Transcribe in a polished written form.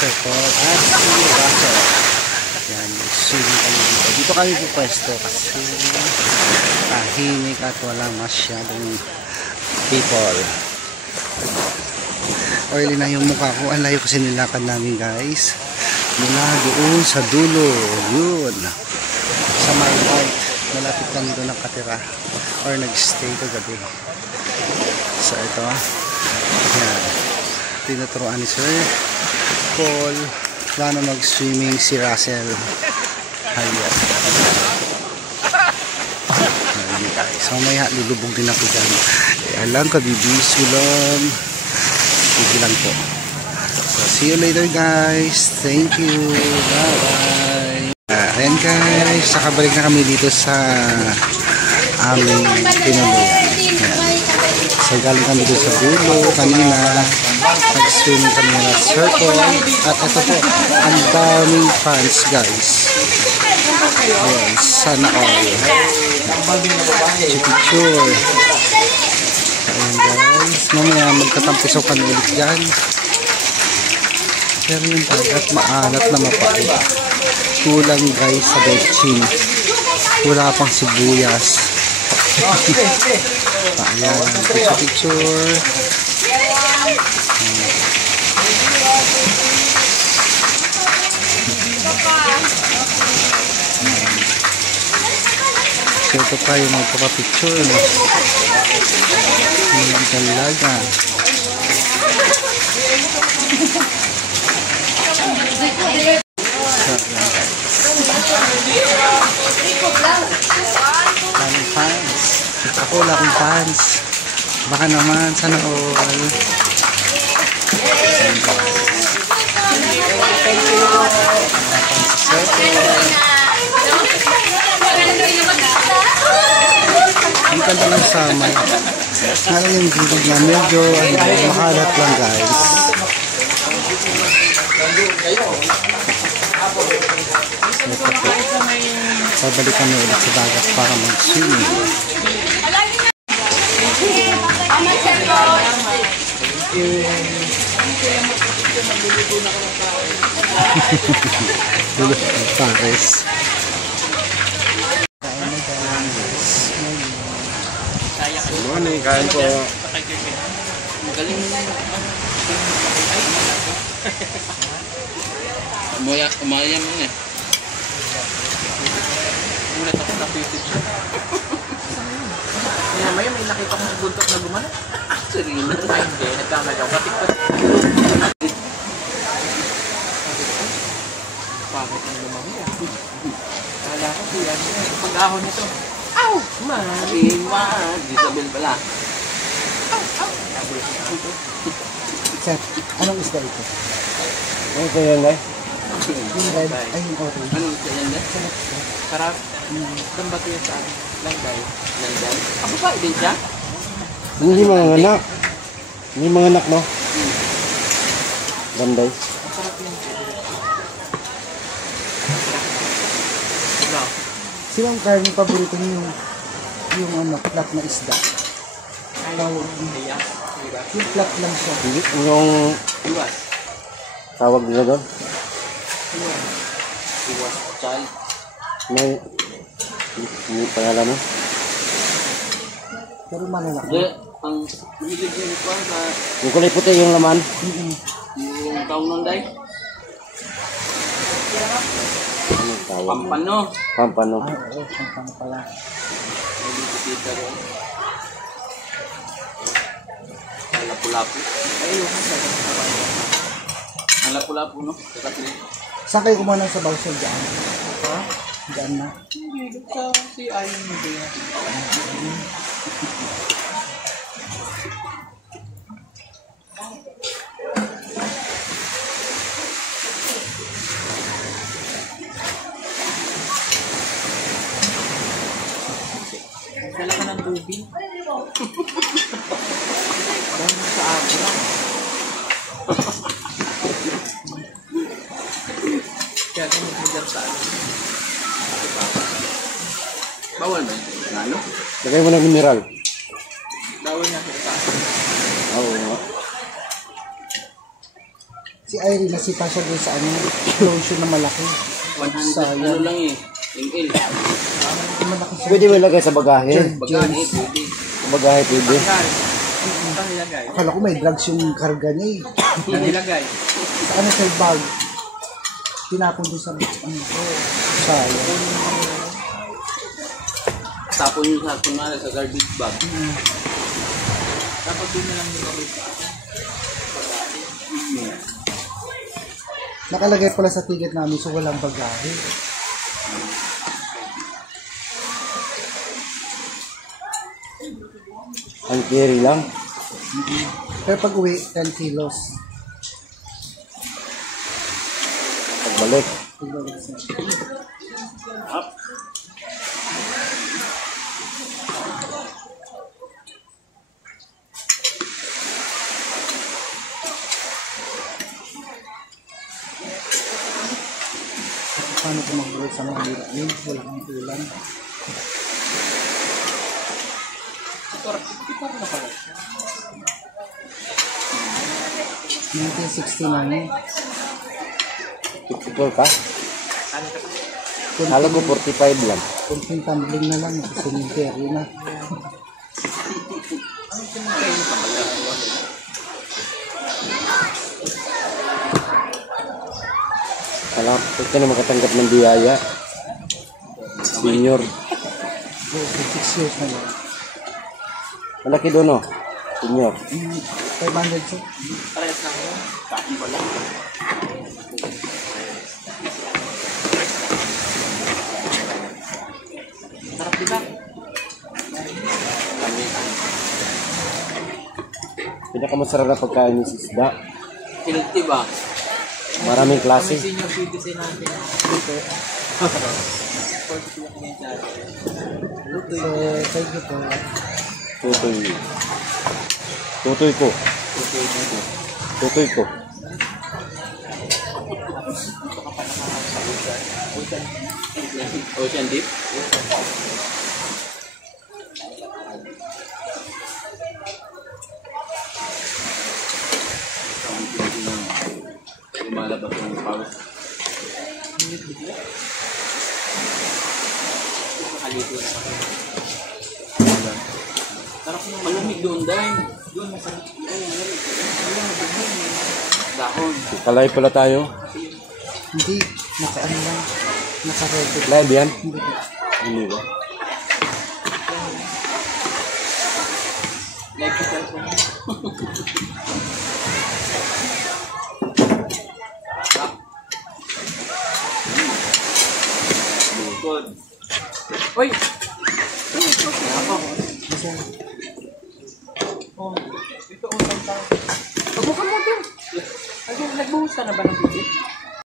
Circle at si Russell. Yan, swimming kami dito. Dito kami pupwesto kasi tahimik at wala masyadong people. Oily na yung mukha ko. Ang layo kasi nilakad namin, guys. Mula doon sa dulo. Yun. Sa my right. Malapit kami doon nakatira. Or nag-stay kagabi. So ito. Yan. Tinuturuan ni Sir Paul. Plano mag-swimming si Russell. Hayat. Ayan, guys. Mamaya lulubog din ako dyan. Alam ka, bibisyo lang. Sige lang po. So, see you later, guys. Thank you. Bye-bye. Ayan, guys. Nakabalik na kami dito sa aming pinuluyan. So, galing kami dito sa dulo kanina. Nag-swimming kami na circle. At ito po, ang daming fans, guys. Ayan, sana all. Picture. Ayan, guys. Mamaya magtatampisaw kami ulit dyan. Pero yung dagat maalat na mapait. Kulang, guys, sa betchin. Wala pang sibuyas. Ayan, picture. So ito tayo magpapapicture. Ang dalaga. Fans. Ako wala akong fans. Baka naman, sana all. Ang ganda ng samay. Ngayon yung gilid na medyo makalat lang, guys. Ito po. Pabalik kami ulit sa dagat para mag-swimming. Pares. Good morning, kain po. Umaya mo na eh. Ulat ako napitit siya. May nakita kong buntok na gumana. Serena. Ay, hindi. Nagkamali ako. Patik-patik. Bakit ang lumami ah? Kala ko siya. Pag-ahon nito. Aw! Marima! Isabel pala. Aw! Aw! Sir, anong isda ito? Ano ito yan, guys? Yung red. Ay, yung orange. Anong isda yan, guys? Sarap. Saan ba ito sa akin? Langday. Langday? Ako pa, din siya? Hindi mga anak. Hindi mga anak, no? Landay. Masarap yun. Silang karne paborito niyo yung ano, flat na isda. Ayaw. Yung flat lang siya. Yung Iwas. tawag nila doon. Iwas. Chal. May pangalan mo? Pero malalaki. Hindi. Ang mahilig yun ito sa Yung kulay puti yung laman. yung taong nanday. Anong tawag? Pampano. Pampano. Ah, oo, pampano pala. May dito rin. Ang lapu-lapu. Ayun. Ang lapu-lapu, no? Saan kayo kumuha ng sabaw sa dyan? Ha? Dyan na. Hindi. Sa si Ayon mo din. Dala ka ng tubig. Dahil sa abra. Kaya kung mag-midar sa ano. Bawal ba? Ano? Lagay mo ng mineral. Bawal na sa taas. Oo nga. Si Irene, nasipa siya doon sa ano, lotion na malaki. 100, Sayang. ano lang eh. Yung Malaki siya. Pwede mo ilagay sa bagahe. Bagaan eh, pwede. Sa bagahe pwede. Saan nilagay? Akala ko may drugs yung karga niya eh. Saan nilagay? Sa ano sa bag. Tinapon doon sa ano ko. Sayang. Tapon yung sa kunwari sa garbage bag. Tapos doon na lang nilagay sa Nakalagay pala sa ticket namin so walang bagahe. Ang carry lang. Pero pag uwi, 10 kilos. Pagbalik. Pagbalik siya. Paano ko magbalik sa mga lirain? Wala kang ulan. Ito na pala. 1969. 54 ka? Ano ka pa? Kala ko 45 lang. Kunting tumbling na lang. Sa cemetery na. Alam, ito na makatanggap ng biyaya. Senior. 6 years na lang. Malaki doon, oh. Senior. 500 siya. Parehas lang yun. Kain ko lang. Sarap diba? Pinakamasarap na pagkain ng isda. Healthy ba? Maraming klase. Kami senior citizen natin. Ito. 42 kami sa So, thank you po. Tutoy. Tutoy ko. Tutoy ko. Ocean Deep? Lumalabas yung pawis. Nakalito na ako. Sarap nung malamig doon dahil. Doon masarap. Dahon. Kalay pala tayo. Hindi, naka-ano lang. Naka-record. Live yan? Hindi po. Hindi ba? Like sa cellphone. Good. Uy! Ako. Kasi, Oh, ito utang tayo. Pagbukan mo din. Nagbuhos ka na ba ng bibig?